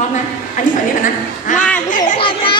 พร้อมนะ อันนี้สอนนี้ก่อนะว่าคือความรัก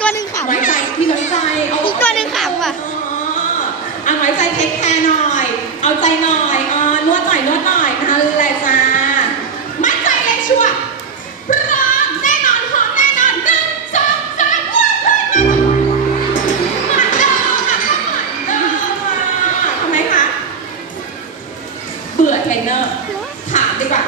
ตัวหนึ่งขำไว้ใจพี่ไว้ใจเอาอีกตัวหนึ่งขำว่ะเอาไว้ใจเทคแคร์หน่อย เอาใจหน่อยอ่อนวดหน่อยนวดหน่อยนั่นแหละจ้ามั่นใจเลยชัวร์พร้อมแน่นอนหอมแน่นอนหนึ่งสองสามว้าวเหมืนเดิมค่ะก็เหมืนเดิมอะทำไมคะเบื่อเทรนเนอร์ถามดีกว่า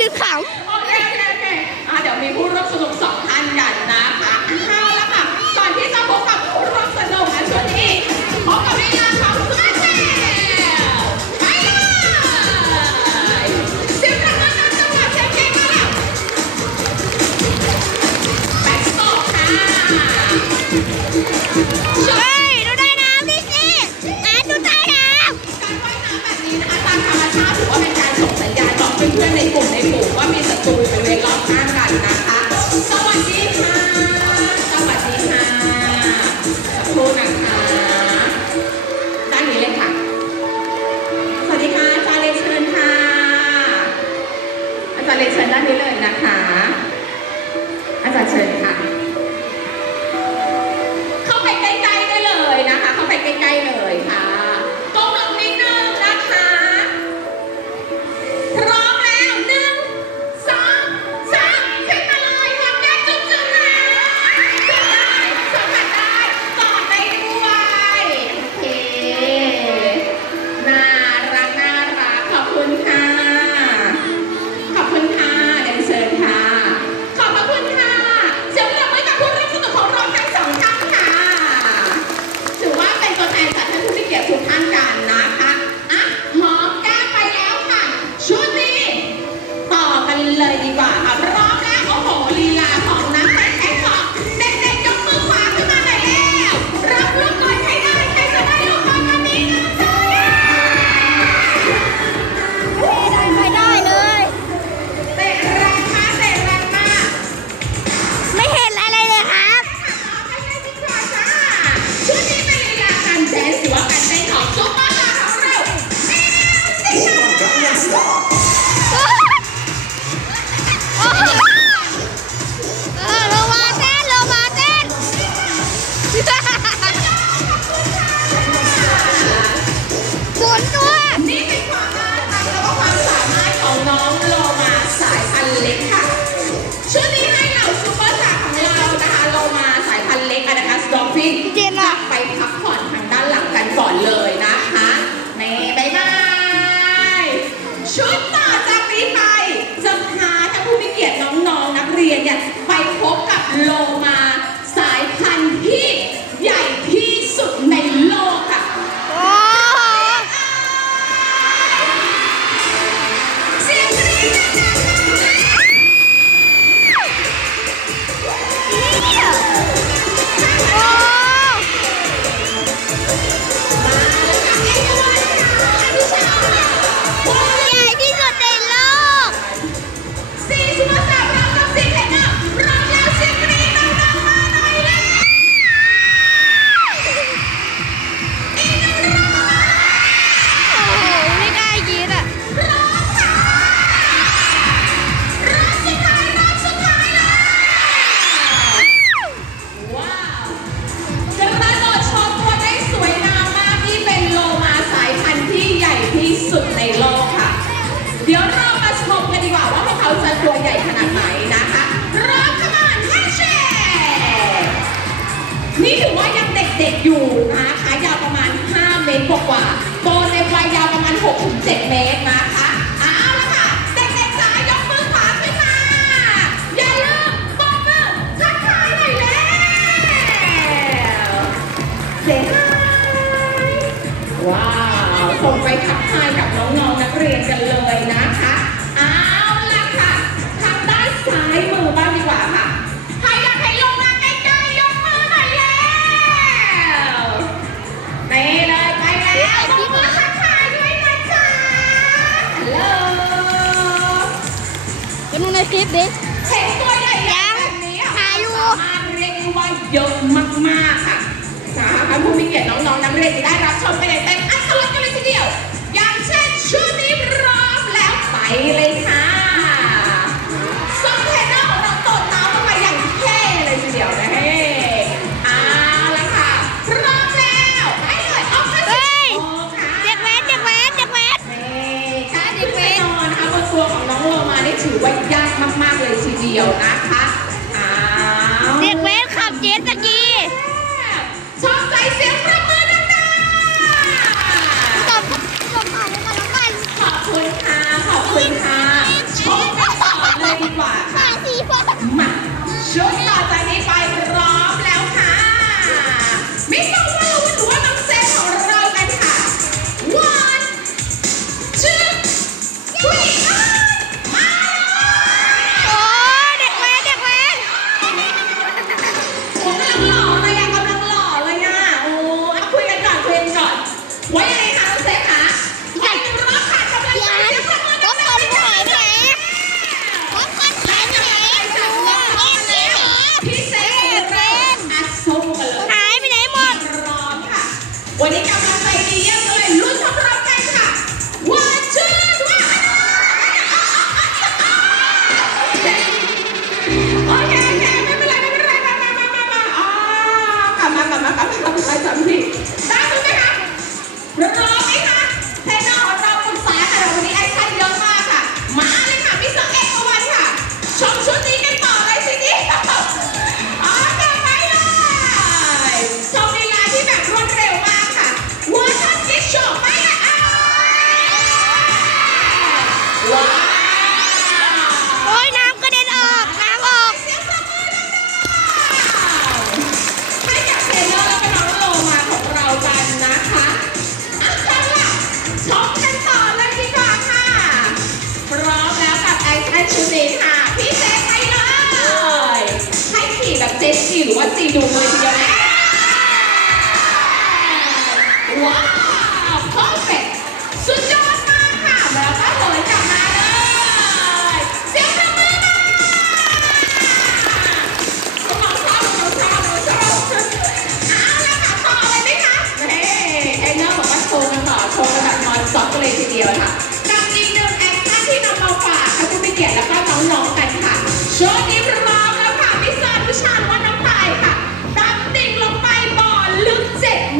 ดึงขำโอเคโอเคโอเคเดี๋ยวมีผู้ร่วมสนุกสอง่มในฝูงว่ามีศัตรูอยู่บริเวณรอบข้างกันนะคะ สวัสดีค่ะ สวัสดีค่ะครูนะคะด้านนี้เลยค่ะ สวัสดีค่ะอาจารย์เลชิญค่ะ อาจารย์เลชิญด้านนี้เลยนะคะ อาจารย์เชิญค่ะ เข้าไปใกล้ๆได้เลยนะคะ เข้าไปใกล้ๆเลย festa. เดี๋ยวเรามาชมกันดีกว่าว่าพวกเขาจะตัวใหญ่ขนาดไหนนะคะร้องขมานแฮชแชนี่ถือว่ายังเด็กๆอยู่นะคะยาวประมาณ 5 เมตรกว่าๆโตในวัยยาวประมาณ 6-7 เมตรนะ ดิเห็นตัวใหญ่แล้วะสามารถเรียกว่าเยอะมากๆค่ะสาธุผู้มีเกียรติน้องๆนักเรียนจะได้รับชมไปในเต็มอัตลักษณ์กันเลยทีเดียว อย่างเช่นชุดนี้พร้อมแล้วไปเลย ยวนะคะ Mónica Plata y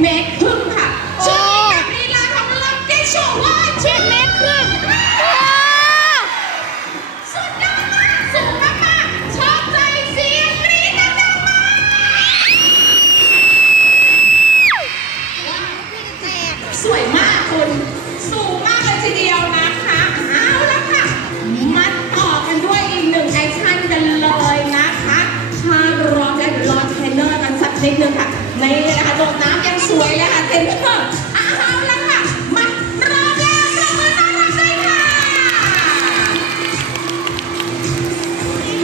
make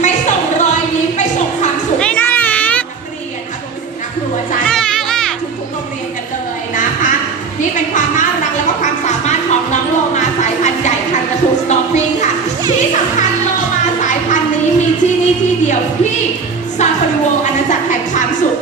ไม่ส่งรอยยิ้ไปส่งความสุขให้นักเรียนนะครวมไปถึนักครูอาจารทุกโรงเรียนกันเลยนะคะ นี่เป็นความน่ารักแล้วก็ความสามารถของน้อโลมาสายพันธุ์ใหญ่พันกระทูสตอปปิ้งค่ะ ที่สำคัญโลมาสายพันธุ์นี้มีที่นี่ที่เดียวที่ซาฟารีโวอาณาจักรแห่งความสุข